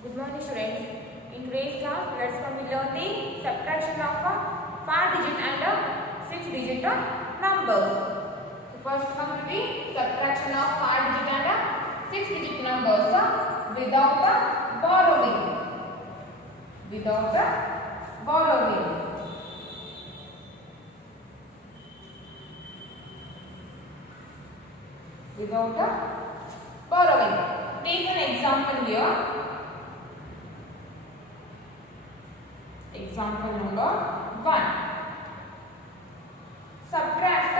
Good morning students. In today's class, let's come to learn the subtraction of a 5-digit and a 6-digit numbers. So first come to the subtraction of 5-digit and a 6-digit numbers without the borrowing. Without the borrowing. Without the borrowing. Take an example here. Example number 1. Subtract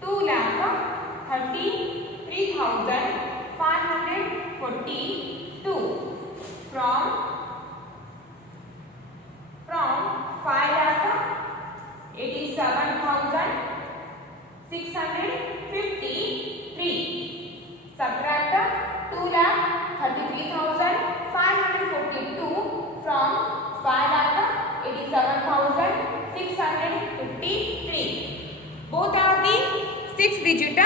2,33,542 from 5,87,653. Subtract 2,33,542 from 5,87,653. Both are the 6-digit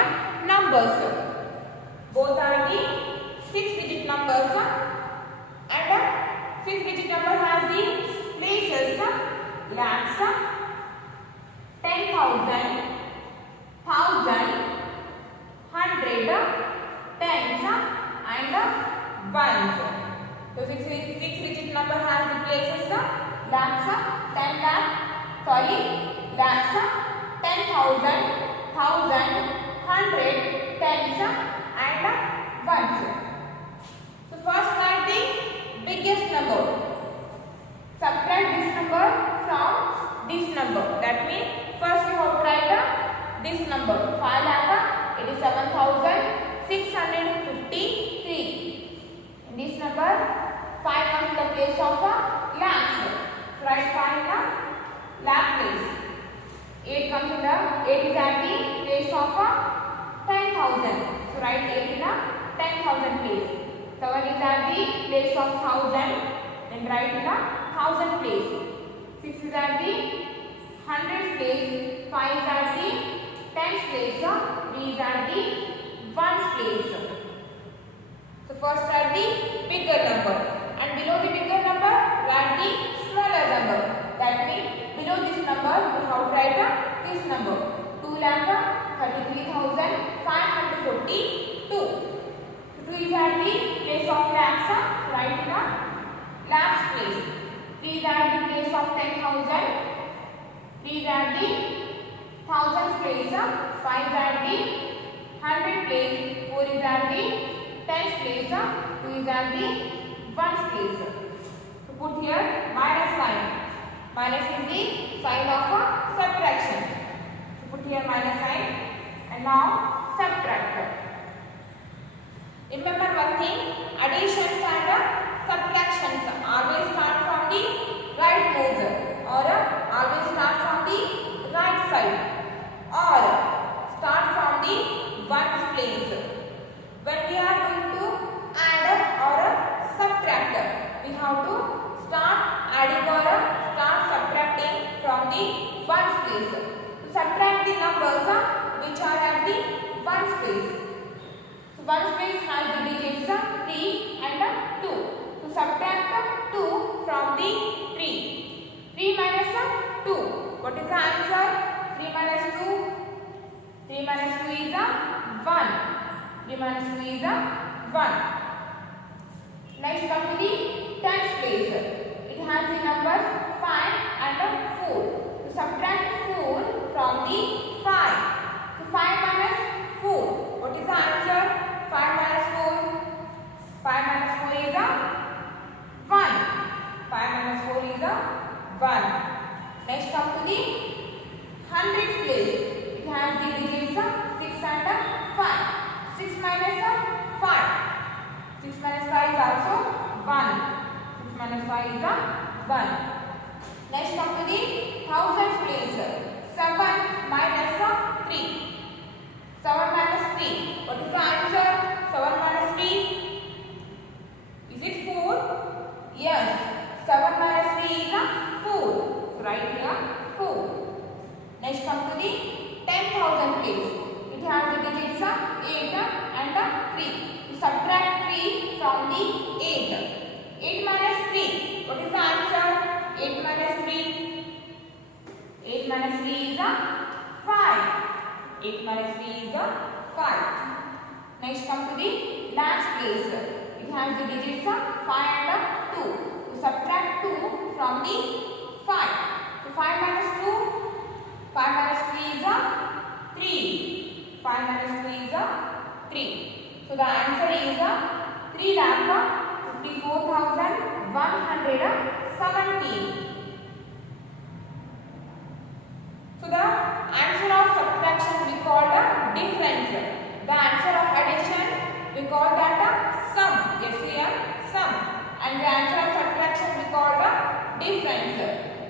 numbers. Both are the 6-digit numbers, and 6-digit number has the places lakhs, 10,000, thousand, hundred, tens and ones. So 6-digit number has the places lakhs, 10 lakh, lakhs, 10,000, thousand, hundred, tens and ones. So first write the biggest number. Subtract this number from this number. That means first you have to write this number 5,87,653. In this number 5 comes in the place of lakhs. So write 5 in the lakh place. 8 comes in the 8 is at the place of 10,000. So write 8 in the 10,000 place. 7 is at the place of 1,000. Then write in the 1,000 place. 6 is at the 100 place. 5 is at the 10s place. 3 is at the 1s place. So first write the bigger number, and below the bigger number write the smaller number. That means below this number we have to write this number 2,33,542. So 2 is at the place of lakhs. Write in the lakhs place. 3 is at the place of 10,000. 3 is at the thousands place. 5 is at the 100 place. 4 is at the tens place. 2 is at the ones place. So put here minus sign. Minus is the sign of subtraction. So put here minus sign, and now subtract. Remember one thing, additions and subtractions always start from the right modes, or always start from the right side, or start from the ones place. When we are going to add or subtract, we have to start adding or start subtracting from the ones place. To subtract the numbers which are at the ones place. So ones place has the digits 3 and 2. So subtract 2 from the 3. 3 minus 2. What is the answer? 3 minus 2. 3 minus 2 is 1. 3 minus 2 is 1. Next come to the tens place. It has the numbers 5 and 4. So subtract 4 from the 5. So 5 minus 4. What is the answer? 5 minus 4. 5 minus 4 is 1. 5 minus 4 is 1. Next come to the hundreds place. It has the digits 6 and 5. 6 minus 5. 6 minus 5 is also 1. 6 minus 5 is 1. Next come to the thousands place. 7 minus 3. 7 minus 3. What is the answer? 7 minus 3. Is it 4? Yes. 7 minus 3 is 4. So write here 4. Next come to the 10,000 place. minus 3 is a 5. 8 minus 3 is a 5. Next come to the last place. It has the digits 5 and 2. To subtract 2 from the 5. So 5 minus 2, 5 minus 3 is a 3. 5 minus 3 is a 3. So the answer is a 3,54,117. So the answer of subtraction we call the difference. The answer of addition we call that a sum. Yes, here sum. And the answer of subtraction we call the difference.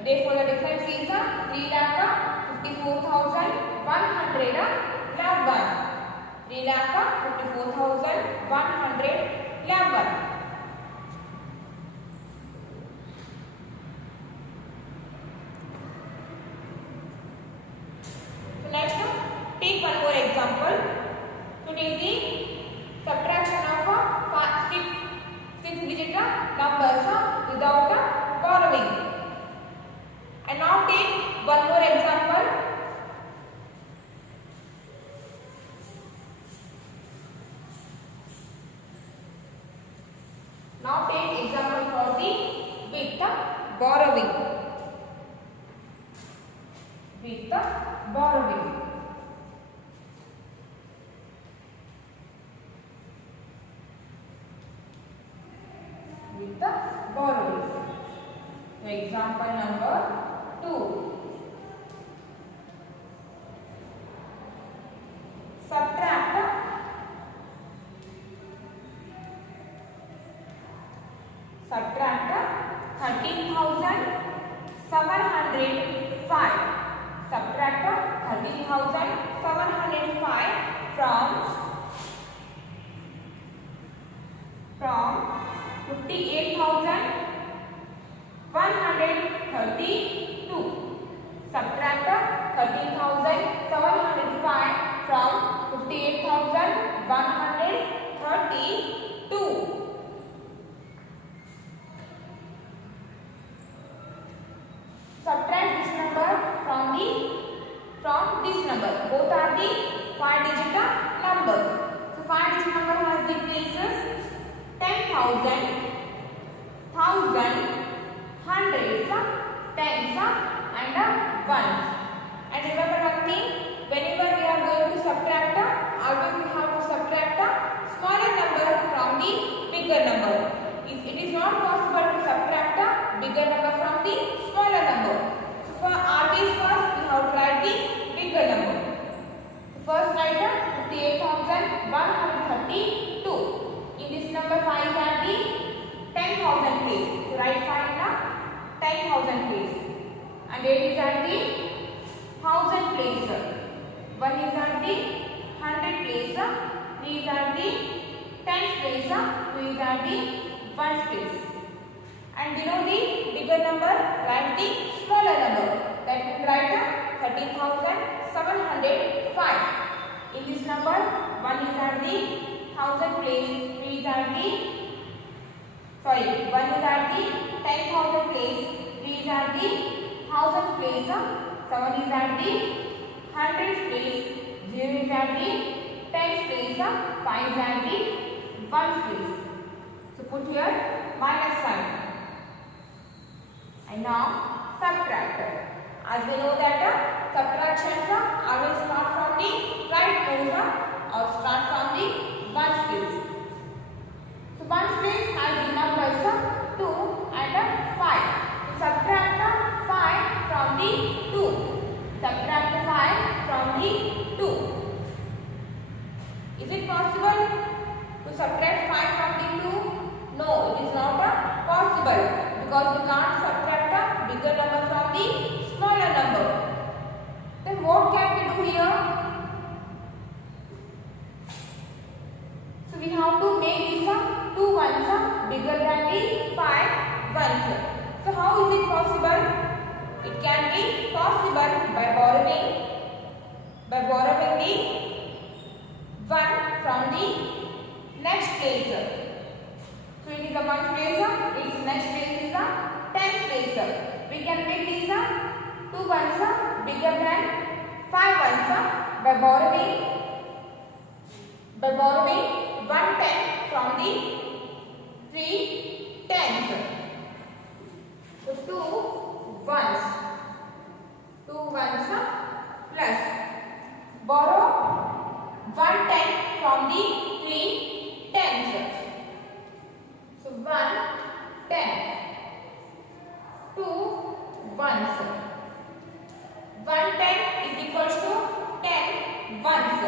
Therefore, the difference is 3,54,111. 3,54,111. So next, take one more example. So take the subtraction of six-digit numbers without borrowing. And now take one more example. Now take example for the with borrowing. With borrowing. With borrowing. So example number 2. Subtract 13,705. Subtract 13,705 from 58,132. Subtract 13,705 from 58,132. Subtract this number from this number. Both are the 5-digit numbers. So 5-digit number has the places 10,000, 1,000, hundreds, tens, and ones. And remember one thing, whenever we are going to subtract, always we have to subtract a smaller number from the bigger number. It is not possible to subtract a bigger number from the smaller number. So for always first we have to write the bigger number. First write 58,132. In this number 5 are the 10,000 place. So write 5 in 10,000 place. And 8 is at the 1,000 place. 1 is at the 100 place. 3 is at the 10th place. 2 is at the 1st place. And below the bigger number, write the smaller number. That means write 13,705. In this number, 1 is at the 1,000 place, 3 is at the 1 is at the 10,000 place, 3 is at the 1,000 place, 7 is at the 100th place, 0 is at the 10th place, 5 is at the 1st place. So put here minus sign. And now subtract. As we know that subtractions always start from the right mover or start from the ones place. So ones place has the numbers 2 and 5. So subtract 5 from the 2. Subtract 5 from the 2. Is it possible to subtract 5 from the 2? No, it is not possible because we can't subtract a bigger number from the smaller number. Then what can we do here? So we have to make this 2 ones bigger than the 5 ones. So how is it possible? It can be possible by borrowing the 1 from the next place. So it is the 1st place, its next place is the 10th place. We can make these 2 ones bigger borrowing 110 from the 3 tens. So 2 ones plus borrow 110 from the 3 tens. So 1 10, 2 ones. 110 is equals to 10 ones.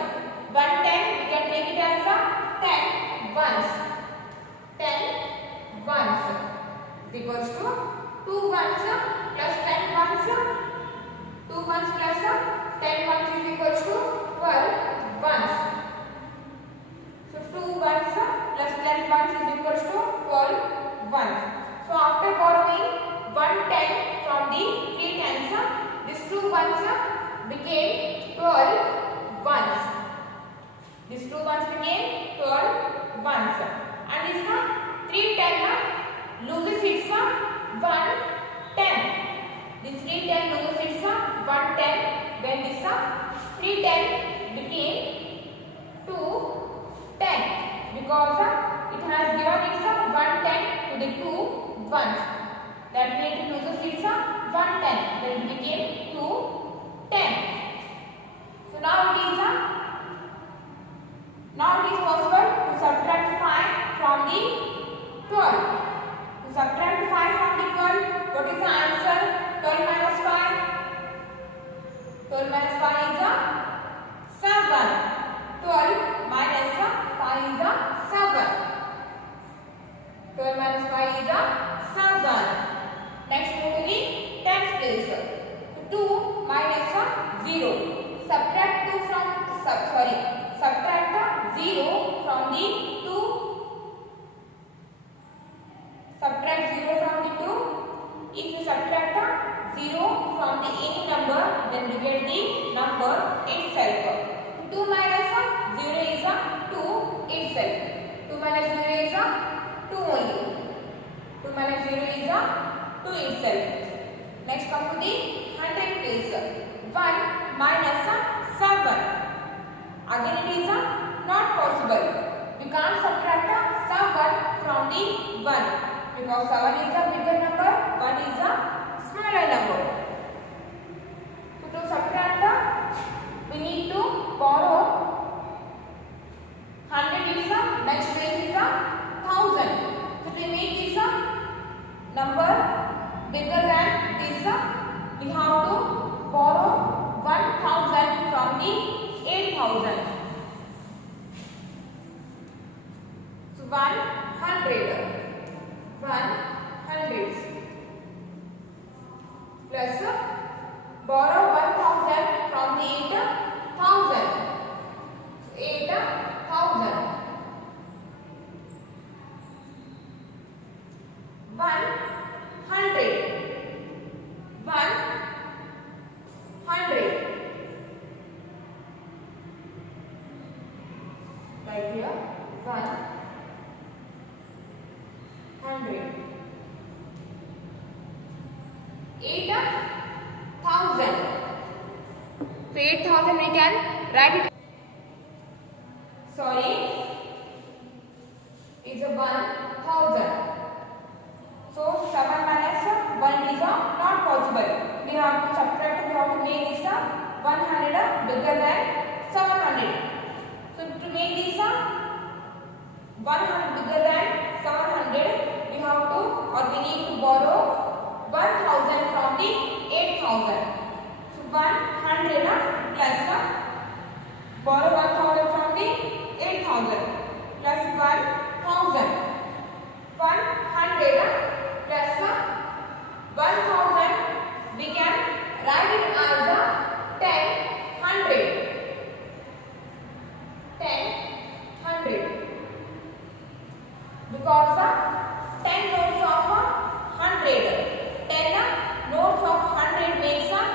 110 we can take it as a 10 ones. 10 ones is equals to 2 ones plus 10 ones. 2 ones plus 10 ones is equals to 12 ones. So 2 ones plus 10 ones is equals to 12 ones. So after borrowing 110 from the 3 tens, these 2 ones became 12 ones. These 2 ones became 12 ones. And this 3 10 loses its 1 10. This 3 10 loses its 1 10 when this 3 10 became 2 10 because it has given its 1 10 to the 2 ones. That means it loses its 1 10 then it became 2 10. So now it is possible to subtract 5 from the 12. To subtract 5 from the 12, what is the answer? 12 minus 5. 12 minus 5 is 7. 12 minus 5 is 7. 12 minus 5 is 7. Next move to the tens place. 2 minus 0. Subtract 0 from the 2. Subtract 0 from the 2. If you subtract 0 from the any number, then you get the number itself. 2 minus 0 is 2 itself. 2 minus 0 is 2 only. 2 minus 0 is 2 itself. Next come to the 100 place. 1 minus 7. Again it is not possible. You can't subtract 7 from the 1 because 7 is a bigger number, 1 is a smaller number. So to subtract, we need to borrow 100 is next place is 1000. So to make this number bigger than this, we have to borrow 1000 from the 8000. So 100 plus borrow 1000 from the 8000. 8000. 100. Right here 100. So 8000 we can write it. Sorry, is a 1000. So 7 minus 1 is not possible. We have to subtract. We have to make this 100 bigger than 700. So to make this 100 bigger than 700, we have to we need to borrow 1000 from the 8000. So 100 plus borrow 1000 from the 8000 plus 1000. 100 plus 1000 we can write it as 1000. 1000 because 10 notes of 100. 10 notes of 100 makes 1000.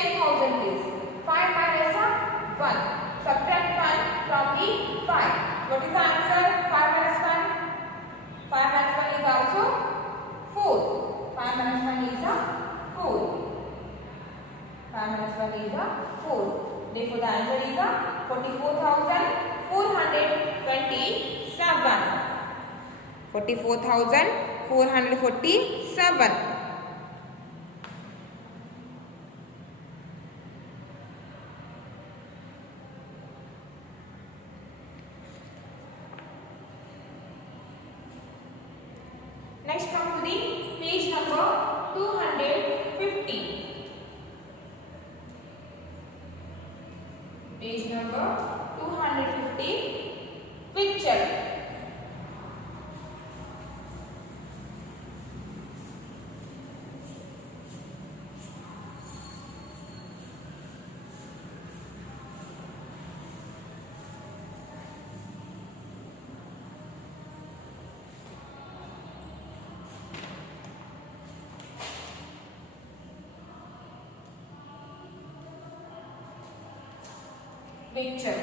10,000 please. 5 minus 1. Subtract 1 from the 5. What is the answer? 5 minus 1. 5 minus 1 is also 4. 5 minus 1 is 4. 5 minus 1 is 4. Therefore, the answer is 44,427. 44,447. Next come to the page number 250. Page number 250. Picture. Picture.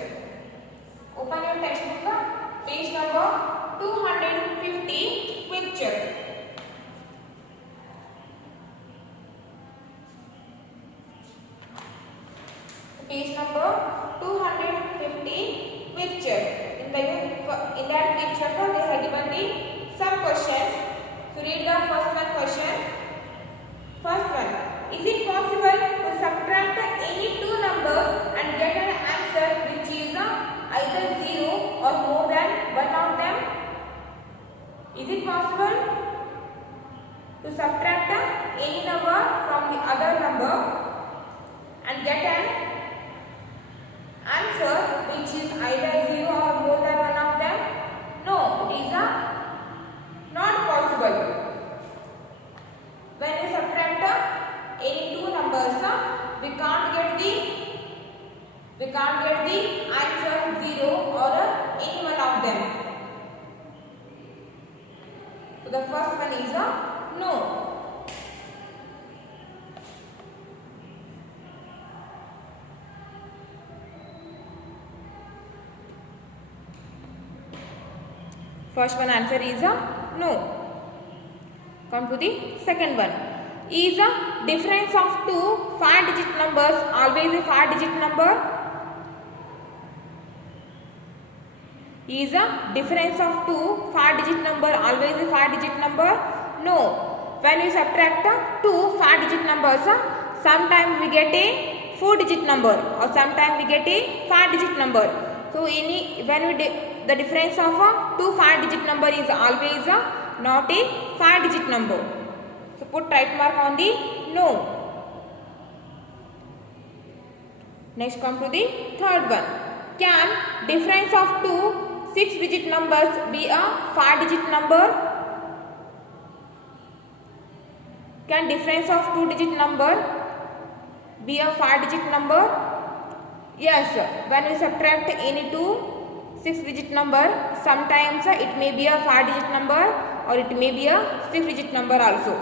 Open your textbook, page number 250. Picture. Page number 250. Picture. In that picture, they have given the some questions. So read the first one question. First one. Is it possible to subtract any two numbers and get an answer which is either 0 or more than one of them? Is it possible to subtract any number from the other number and get an answer which is either 0 or more than one of them? No, it is not possible. When we subtract any two numbers, we can't get the answer 0 or any one of them. So the first one is no. First one answer is no. Come to the second one. Is a difference of two 5-digit numbers always a 5-digit number? Is a difference of two 5-digit number always a 5-digit number? No. When we subtract two 5-digit numbers, sometimes we get a 4-digit number or sometimes we get a 5-digit number. So the difference of two 5-digit number is always not a 5-digit number. So put right mark on the no. Next come to the third one. Can difference of two 6-digit numbers be a 5-digit number? Can difference of 2-digit number be a 5-digit number? Yes. When we subtract any two 6-digit number, sometimes it may be a 5-digit number or it may be a 6-digit number also.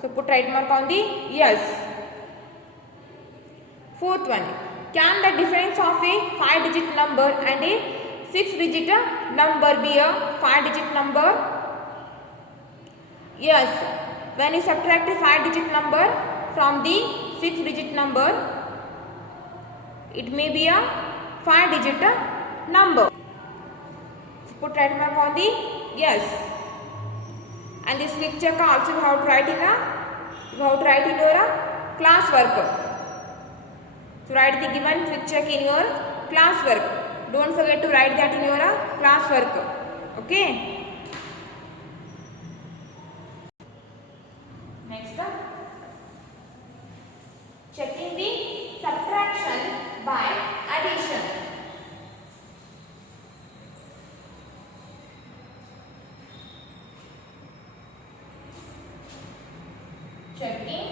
So put right mark on the yes. Fourth one. Can the difference of a 5-digit number and a 6-digit number be a 5-digit number? Yes. When you subtract a 5-digit number from the 6-digit number, it may be a 5-digit number. So put right mark on the yes. And this flip check also you have to write in your class work. So write the given flip check in your class work. Don't forget to write that in your class work. Okay. Next, checking the subtraction by addition. Checking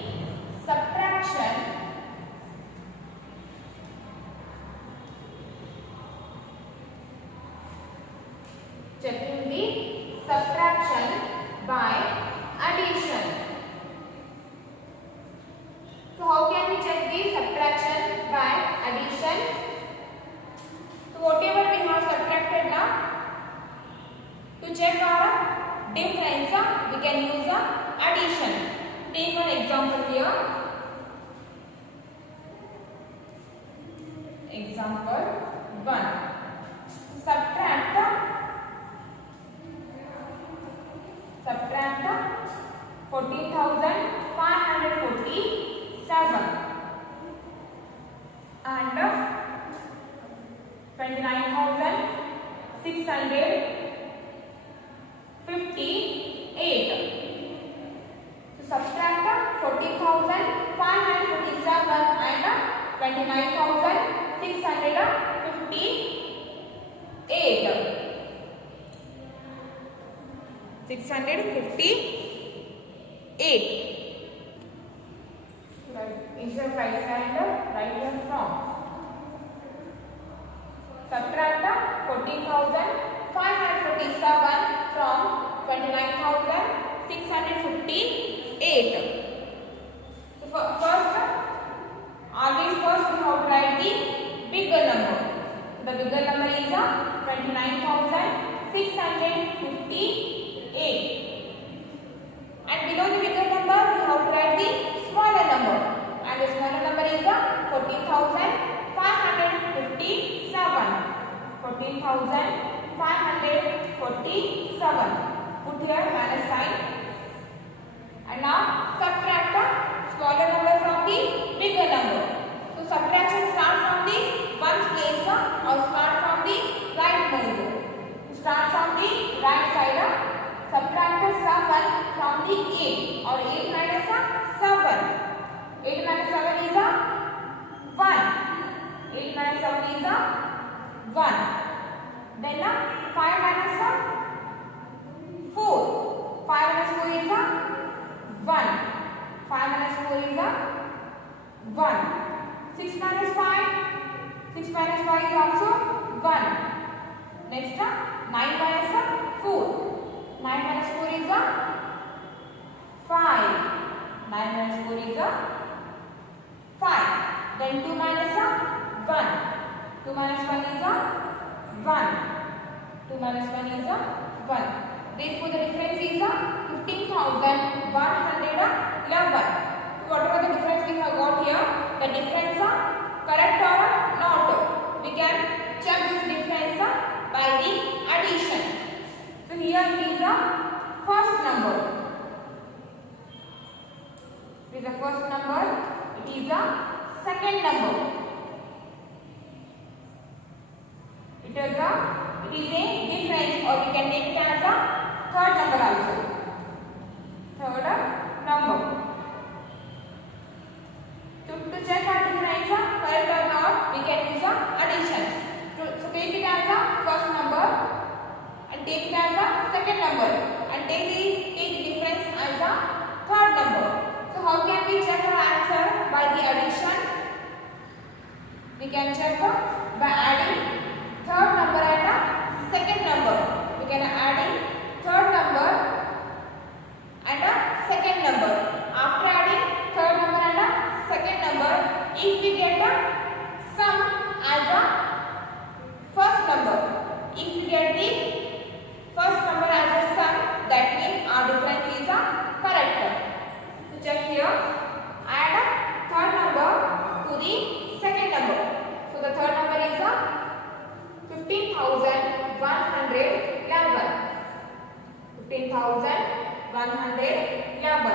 subtraction by addition. So how can we check the subtraction Example 1. Subtract 14,547 and 29,658. So subtract 14,547 and 29,658. 658. Insert right hand, right hand from. Subtract 14,547 from 29,658. So first, always first we have to write the bigger number. The bigger number is 29,658. And below the bigger number we have to write the smaller number. And the smaller number is 14,557. 14,547. Put here minus sign. And now subtract the smaller number from the bigger number. So subtraction starts from the ones place or start from the right mode. Start from the right side. Subtract 7 from the 8 or 8 minus 7. 8 minus 7 is 1. 8 minus 7 is 1. Then 5 minus 4. 5 minus 4 is 1. 5 minus 4 is 1. 6 minus 5. 6 minus 5 is also 1. Next 9 minus 4. 9 minus 4 is 5. 9 minus 4 is 5. Then 2 minus 1. 2 minus 1 is 1. 2 minus 1 is 1. Therefore, the difference is 15,111. Whatever the difference we have got here, the difference correct or not? We can check this difference by the addition. So here it is the first number. It is the first number. It is the second number. It is a difference, or we can take it as a third number also. Third number. To check our difference correct or not, we can use addition. So take it as a first number and take it as a second number and take the difference as a third number. So how can we check our answer by the addition? We can check by adding third number and second number. We can add third number and second number. After adding third number and second number, if we get a sum as a first number, if we get the first number as a sum, that means our difference is correct. So check here, add third number to the second number. So the third number is 15,111. 15,111.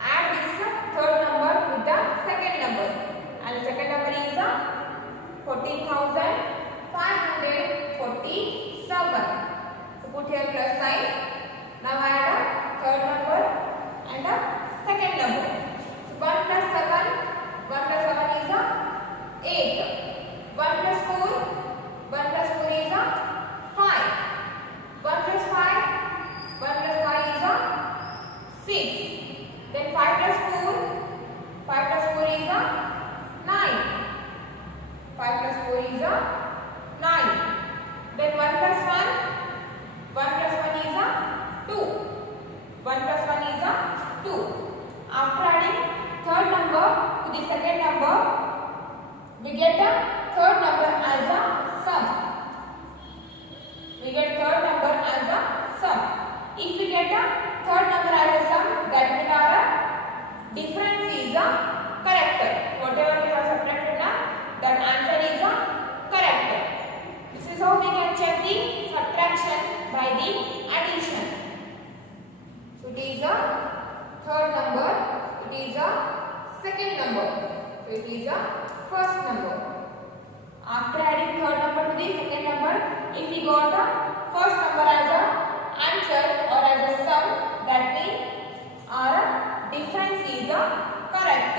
Add this third number with the second number, and the second number is 14,547. So put here plus sign. Now add third number and second number. So 1 plus 7. 1 plus 7 is 8. 1 plus 4. 1 plus 4 is 5. 1 plus 5. 1 plus 5 is 6. Then 5 plus 4. 5 plus 4 is 9. 5 plus 4 is 9. Then 1 plus 1. 1 plus 1 is 2. 1 plus 1 is 2. After adding third number to the second number, we get a third number as a sum. We get third number as a sum. If we get a third number as a sum, that means our difference is correct. Whatever we have subtracted now, that answer is a first number. After adding third number to the second number, if we got the first number as a answer or as a sum, that means our difference is a correct.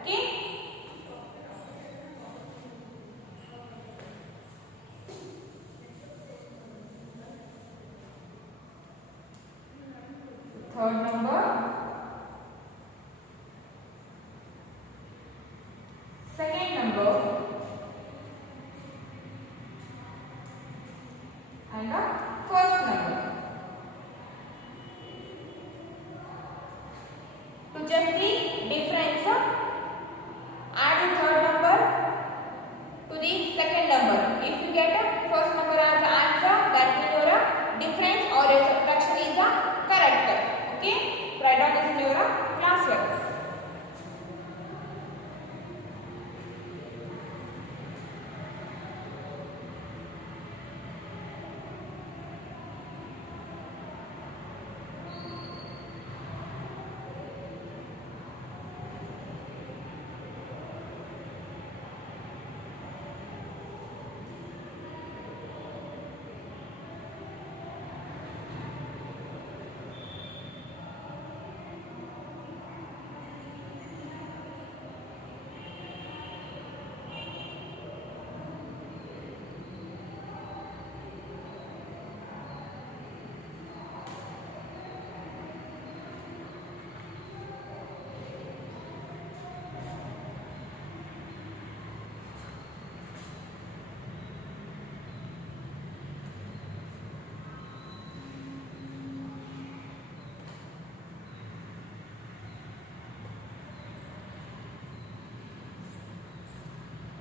Okay. Third number, second number, and the first number. To check the difference, add the third number to the second number. If you get a first number as the answer, that means your difference or your subtraction is a correct. Okay, write down this in your classwork.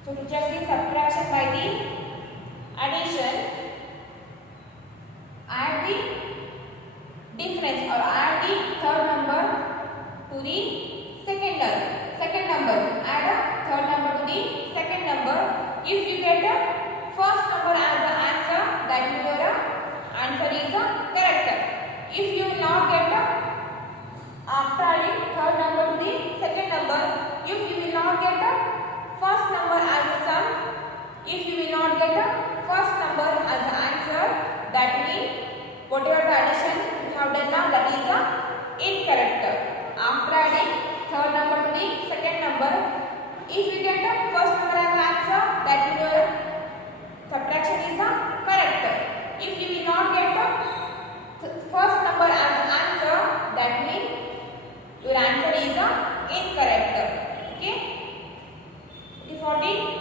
So to check the subtraction by the addition, add the difference or add the third number to the second number. Add a third number to the second number. If you get the first number as the answer, that means your answer is correct. If you will not get after adding third number to the second number, if you will not get the first number as a sum, if you will not get the first number as the answer, that means whatever the addition you have done now, that is incorrect. After adding third number to the second number, if you get the first number as the answer, that means your subtraction is correct. If you will not get the first number as the answer, that means your answer is incorrect. Okay. 40